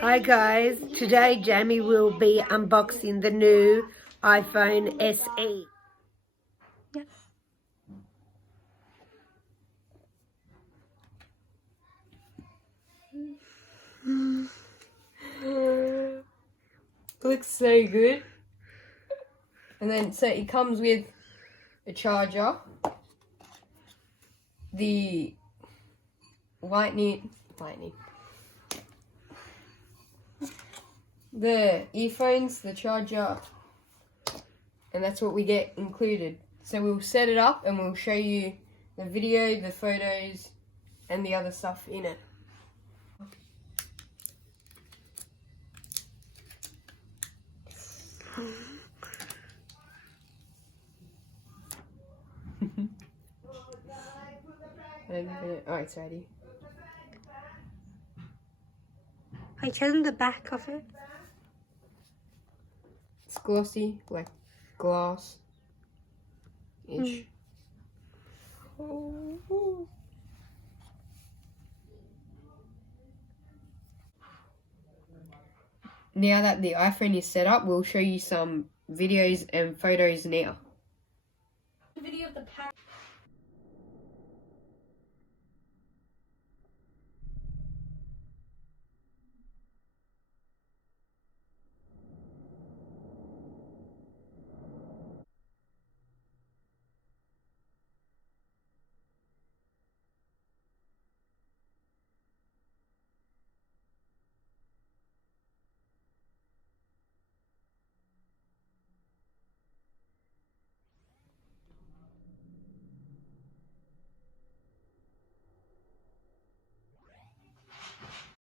Hi guys, today Jamie will be unboxing the new iPhone SE. Looks so good. And then so it comes with a charger, the lightning, the earphones, the charger, and that's what we get included. So we'll set it up and we'll show you the video, the photos, and the other stuff in it. Oh, it's ready. I chose the back of it. It's glossy, like glass-ish. Now that the iPhone is set up, we'll show you some videos and photos now.